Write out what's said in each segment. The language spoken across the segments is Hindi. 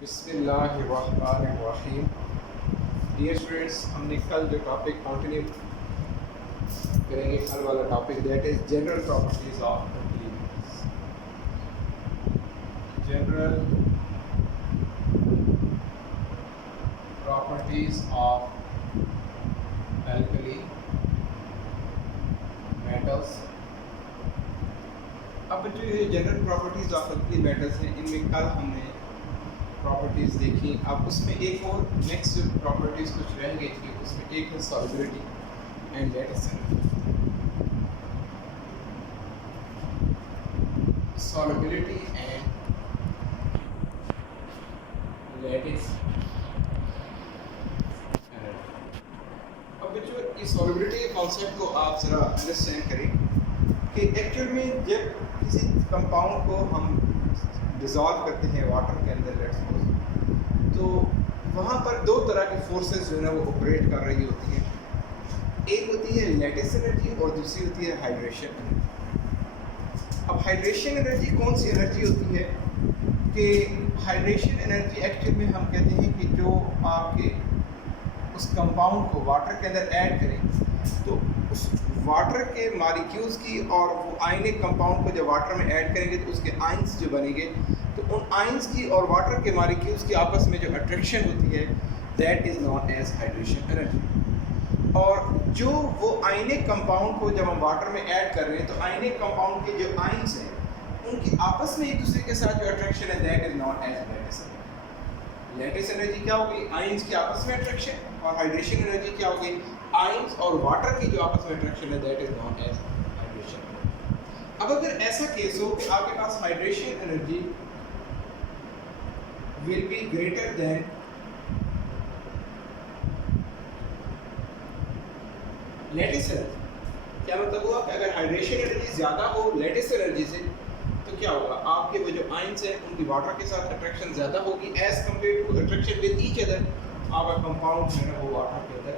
बिस्मिल्लाहिर्रहमानिर्रहीम। डियर स्टूडेंट्स, हमने कल जो टॉपिक कंटिन्यू करेंगे, कल वाला topic that is general properties of elements. General properties of alkali metals. अब जो ये general properties of alkali metals हैं, इनमें कल हमने प्रॉपर्टीज़ देखी। अब उसमें एक और नेक्स्ट जो प्रॉपर्टीज़ कुछ रह गई थी, उसमें एक है solubility and lattice energy. Solubility and lattice energy. अब जो इस सॉल्युबिलिटी के कॉन्सेप्ट को आप ज़रा अंडरस्टैंड करें कि एक्चुअल में जब किसी कंपाउंड को हम डिज़ोल्व करते हैं वाटर के अंदर, लेट्स सपोज, तो वहाँ पर दो तरह की फोर्सेस जो है ना वो ऑपरेट कर रही होती हैं। एक होती है लैटिस एनर्जी और दूसरी होती है हाइड्रेशन एनर्जी। अब हाइड्रेशन एनर्जी कौन सी एनर्जी होती है कि हाइड्रेशन एनर्जी एक्चुअल में हम कहते हैं कि जो आपके उस कंपाउंड को वाटर के अंदर ऐड करें, तो उस वाटर के मॉलिक्यूल्स की और वो आयनिक कंपाउंड को जब वाटर में ऐड करेंगे तो उसके आयंस जो बनेंगे, तो उन आयंस की और वाटर के मॉलिक्यूल्स की आपस में जो अट्रैक्शन होती है, that is known as hydration energy. और जो वो आयनिक कंपाउंड को जब हम वाटर में ऐड कर रहे हैं, तो आयनिक कंपाउंड के जो आयंस हैं उनकी आपस में एक दूसरे के साथ जो अट्रैक्शन है, that is known as lattice energy. Lattice energy क्या होगी? आयंस की आपस में अट्रैक्शन। और हाइड्रेशन एनर्जी क्या होगी? आयंस और वाटर की जो आपस में अट्रैक्शन है, that is known as hydration. अब अगर ऐसा केस हो कि आपके पास hydration energy will be greater than lattice energy, क्या मतलब हुआ कि अगर हाइड्रेशन एनर्जी ज़्यादा हो लैटिस एनर्जी से, तो क्या होगा? आपके वो जो आयंस हैं उनकी वाटर के साथ अट्रैक्शन ज़्यादा होगी as compare to attraction with each other. आपका कंपाउंड है ना वो वाटर के अंदर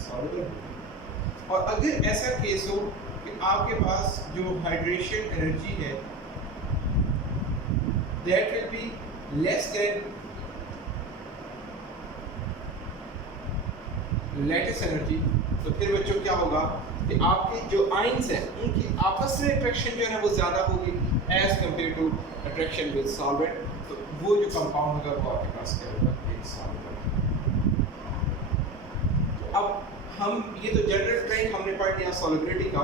सॉल्युबल होगा। और अगर ऐसा केस हो कि आपके पास जो हाइड्रेशन एनर्जी है that will be less than lattice energy, तो फिर बच्चों क्या होगा कि आपके जो आयंस हैं उनकी आपस में अट्रैक्शन जो है ना वो ज़्यादा होगी as compare to attraction with solvent. तो वो जो कंपाउंड होगा वो आपके पास क्या होगा? सॉल्वेंट। अब हम ये तो जनरल ट्रेंड हमने पढ़ लिया सॉल्युबिलिटी का।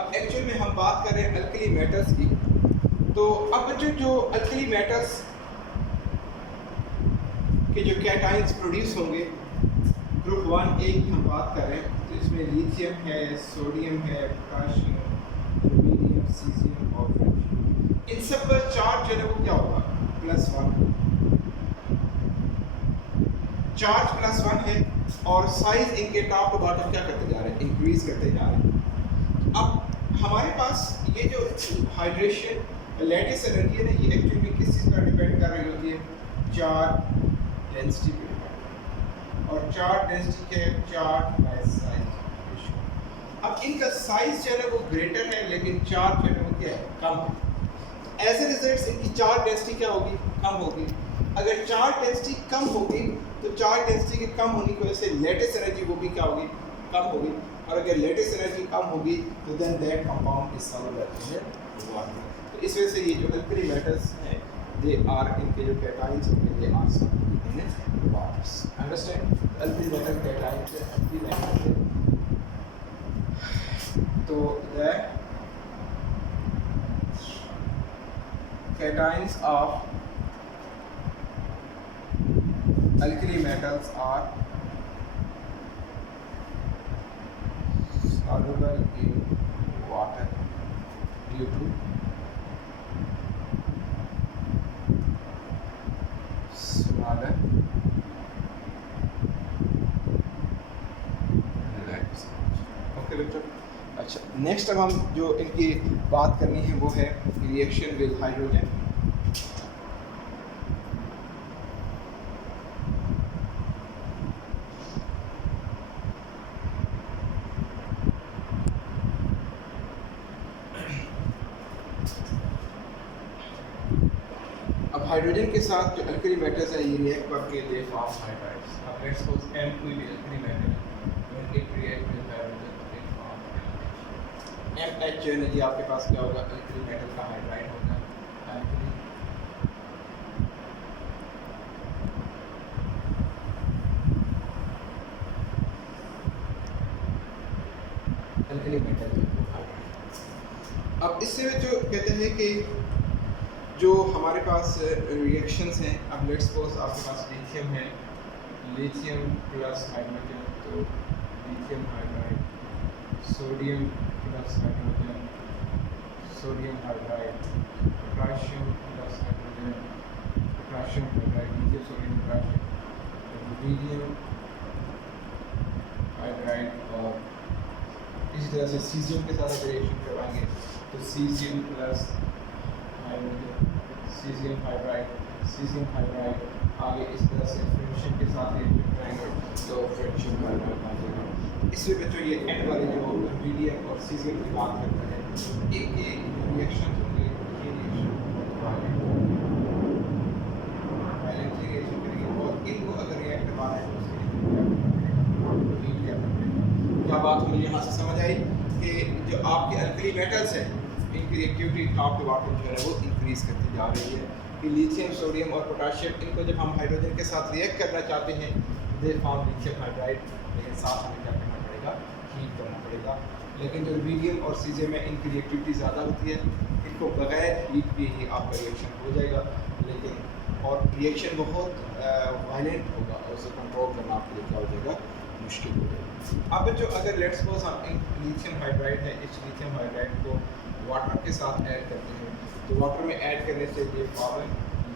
अब एक्चुअल में हम बात कर रहे हैं अल्कली मेटल्स की। तो अब जो अल्कली मेटल्स के जो कैटायंस प्रोड्यूस होंगे, ग्रुप 1A की हम बात कर रहे हैं, तो इसमें लिथियम है, सोडियम है, पोटाशियम, रुबीडियम, सीजियम और फ्रेंशियम। इन सब पर चार्ज जो है वो क्या होगा? +1। चार्ज +1 है और साइज इनके टॉप टू बॉटम क्या करते जा रहे हैं? इंक्रीज करते जा रहे हैं। अब हमारे पास ये जो हाइड्रेशन लैटिस एनर्जी है ना, ये एक्चुअली में किस चीज़ पर डिपेंड कर रही होती है? चार्ज डेंसिटी पे डिपेंड। और चार्ज डेंसिटी क्या है? Charge by size ratio. अब इनका साइज जो है ना वो ग्रेटर है, लेकिन चार्ज जो है वो क्या है? कम है। एज ए रिजल्ट इनकी चार्ज डेंसिटी क्या होगी? कम होगी। अगर चार्ज डेंसिटी कम होगी तो चार्ज डेंसिटी के कम होने की वजह से लैटिस एनर्जी वो भी क्या होगी? कम होगी। और अगर लैटिस एनर्जी कम होगी तो then that compound is soluble in water. तो इस वजह से ये जो अल्कली मेटल्स हैं, दे आर, इनके जो कैटायंस होंगे, they are soluble in water. Understand? Alkali metal cations है, अल्कली मेटल। तो that cations of alkali metals are soluble in water due to smaller relax। Okay बच्चों, अच्छा नेक्स्ट अब हम जो इनकी बात करनी है वो है रिएक्शन विद हाइड्रोजन। अब अब हाइड्रोजन के साथ जो अल्कली मेटल्स है ये रिएक्ट करके दे फॉर्म हाइड्राइड्स। अब लेट्स सपोज M कोई भी अल्कली मेटल है, when it react with hydrogen it form MH जो है जी आपके पास क्या होगा, अल्कली मेटल का हाइड्राइड होगा, अल्कली मेटल। अब इससे जो कहते हैं कि जो हमारे पास रिएक्शंस हैं, अब लेट्स सपोज आपके पास लिथियम है, लिथियम प्लस हाइड्रोजन, तो lithium hydride, sodium plus hydrogen, sodium hydride, potassium plus hydrogen, potassium hydride, lithium sodium potassium, rubidium hydride, और इसी तरह से सीजियम के साथ रिएक्शन करवाएंगे तो caesium plus hydrogen, caesium hydride, आगे इस तरह से फ्रिक्शन के साथ रिएक्शन करेंगे तो फ्रिक्शन हाइड्राइड आ जाएगा। इसमें बच्चों ये एंड वाले जो रुबिडियम और सीजियम की बात करते हैं, इनके रिएक्शन होंगे, ये रिएक्शन करेंगे और इनको अगर रिएक्ट करवाना है तो उसके लिए क्या बात हमें यहाँ से समझ आई कि जो आपके अल्कली मेटल्स हैं इनकी रिएक्टिविटी टॉप टू बॉटम जो है वो इंक्रीज करती जा रही है कि लिथियम, सोडियम और पोटाशियम इनको जब हम हाइड्रोजन के साथ रिएक्ट करना चाहते हैं दे फॉर्म लिथियम हाइड्राइड, लेकिन साथ हमें क्या करना पड़ेगा, हीट करना पड़ेगा। लेकिन जो रुबिडियम और सीजियम में इनकी रिएक्टिविटी ज़्यादा होती है, इनको बगैर हीट भी ही आपका रिएक्शन हो जाएगा, लेकिन और रिएक्शन बहुत वायलेंट होगा और उसे कंट्रोल करना आपके लिए क्या हो जाएगा, मुश्किल हो जाएगा। अब जो अगर लेट्स सपोज हम लिथियम हाइड्राइड है, इस लिथियम हाइड्राइड को वाटर के साथ ऐड करते हैं तो वाटर में ऐड करने से ये फॉर्म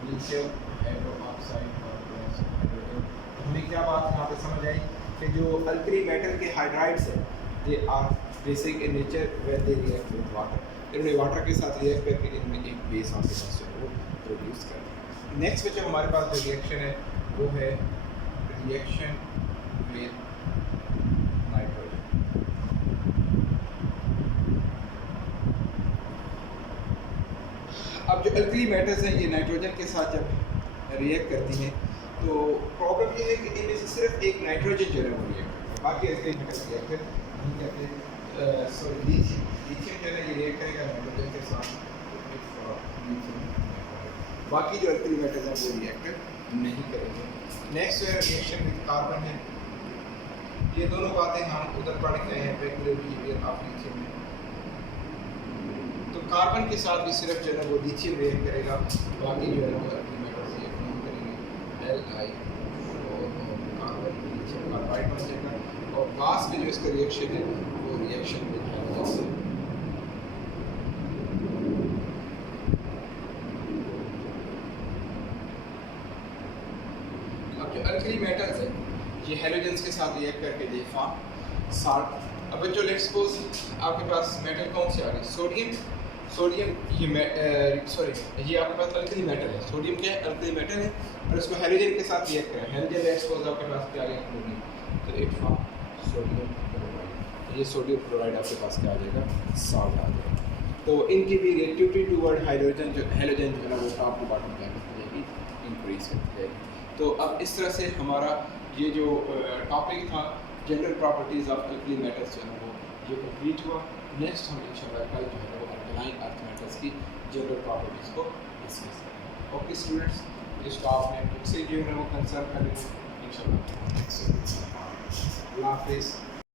लिथियम हाइड्रोक्साइड और प्लस हाइड्रोजन। हमें क्या बात यहाँ पे समझ आई कि जो अल्कली मेटल के हाइड्राइड्स हैं they are basic in nature when they react with water, इन्होंने वाटर के साथ रिएक्ट करके इनमें एक बेस आपके पास जो है वो प्रोड्यूस करते हैं। नेक्स्ट में जो हमारे पास जो रिएक्शन है वो है रिएक्शन विद नाइट्रोजन। अब जो अल्कली मेटल्स हैं ये नाइट्रोजन के साथ जब रिएक्ट करती हैं तो प्रॉब्लम ये है कि इनमें से सिर्फ एक नाइट्रोजन जो है वो रिएक्ट करता है, बाकी अल्कली मेटल रिएक्ट नहीं करते। सॉरी लिथियम जो है ये रिएक्ट करेगा नाइट्रोजन के साथ, बाकी जो अल्कली मेटल्स हैं वो रिएक्ट नहीं करेंगे। नेक्स्ट जो है रिएक्शन विद कार्बन है, ये दोनों बातें हम उधर पढ़ गए हैं रेगुलर बिहेवियर ऑफ लिथियम में। तो कार्बन के साथ भी सिर्फ जो है वो लिथियम रिएक्ट करेगा, बाकी जो है वो अल्कली मेटल्स रिएक्ट नहीं करेंगे। Li और कार्बन लिथियम कार्बाइड बन जाएगा और लास्ट में जो इसका रिएक्शन है वो रिएक्शन विद हाइड्रोजन। अब जो अल्कली मेटल्स है ये हैलोजेंस के साथ रिएक्ट करके दे फॉर्म साल्ट। अब जो लेट्स सपोज आपके पास मेटल कौन से आ गए, सोडियम ये ये आपके पास अल्कली मेटल है, सोडियम क्या है, अल्कली मेटल है और इसको हैलोजन के साथ रिएक्ट करें, हैलोजन लेट्स सपोज आपके पास क्या आ गया, क्लोरीन, तो इट फॉर्म सोडियम क्लोराइड, ये सोडियम क्लोराइड आपके पास क्या आ जाएगा, साल्ट आ जाएगा। तो इनकी भी रिएक्टिविटी टूवर्ड हाइड्रोजन जो हैलोजन जो है ना वो टॉप टू बॉटम क्या करती जाएगी, इंक्रीज करती जाएगी। तो अब इस तरह से हमारा ये जो टॉपिक था general properties of alkali metals जो है वो ये कंप्लीट हुआ। नेक्स्ट हम इंशाल्लाह कल जो है वो अल्कलाइन अर्थ मेटल्स की जनरल प्रॉपर्टीज़ को डिस्कस करेंगे। ओके स्टूडेंट्स, इस टॉप में खुद से जो है वो कंसर्न करेंगे इंशाल्लाह। अल्लाह हाफिज़।